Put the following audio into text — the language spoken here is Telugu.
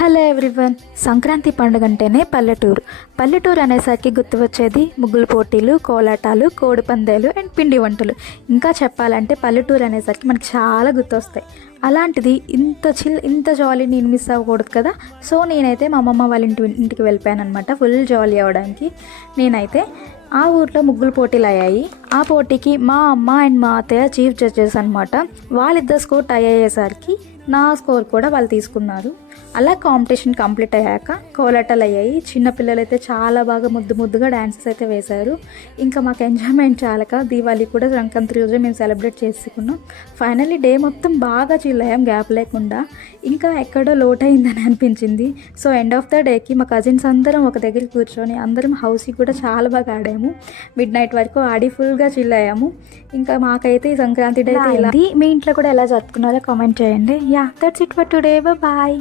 Hello everyone. సంక్రాంతి పండుగ అంటేనే పల్లెటూరు అనేసరికి గుర్తు వచ్చేది ముగ్గుల పోటీలు, కోలాటాలు, కోడి పందాలు అండ్ పిండి వంటలు. ఇంకా చెప్పాలంటే పల్లెటూరు అనేసరికి మనకి చాలా గుర్తొస్తాయి. అలాంటిది ఇంత జాలీ నేను మిస్ అవ్వకూడదు కదా. సో నేనైతే మా అమ్మమ్మ వాళ్ళ ఇంటికి వెళ్ళిపోయాను అనమాట, ఫుల్ జాలీ అవ్వడానికి. నేనైతే ఆ ఊర్లో ముగ్గులు పోటీలు అయ్యాయి. ఆ పోటీకి మా అమ్మ అండ్ మా అత్తయ్య చీఫ్ జడ్జెస్ అనమాట. వాళ్ళిద్దరు స్కోర్ టై అయ్యేసరికి నా స్కోర్ కూడా వాళ్ళు తీసుకున్నారు. అలా కాంపిటీషన్ కంప్లీట్ అయ్యాక కోలాటాలు అయ్యాయి. చిన్నపిల్లలు అయితే చాలా బాగా ముద్దుగా డ్యాన్సెస్ అయితే వేశారు. ఇంకా మాకు ఎంజాయ్మెంట్ చాలక దీవాళీ కూడా సంక్రాంతి రోజే మేము సెలబ్రేట్ చేసుకున్నాం. ఫైనల్లీ డే మొత్తం బాగా చిల్ అయ్యాం, గ్యాప్ లేకుండా. ఇంకా ఎక్కడో లోట్ అయిందని అనిపించింది. సో ఎండ్ ఆఫ్ ద డేకి మా కజిన్స్ అందరం ఒక దగ్గర కూర్చొని అందరం హౌస్కి కూడా చాలా బాగా ఆడాము. మిడ్ నైట్ వరకు ఆడి ఫుల్గా చిల్ అయ్యాము. ఇంకా మాకైతే ఈ సంక్రాంతి డే ఇలా. మీ ఇంట్లో కూడా ఎలా జరుపుకున్నారో కామెంట్ చేయండి. Yeah, that's it for today. Bye.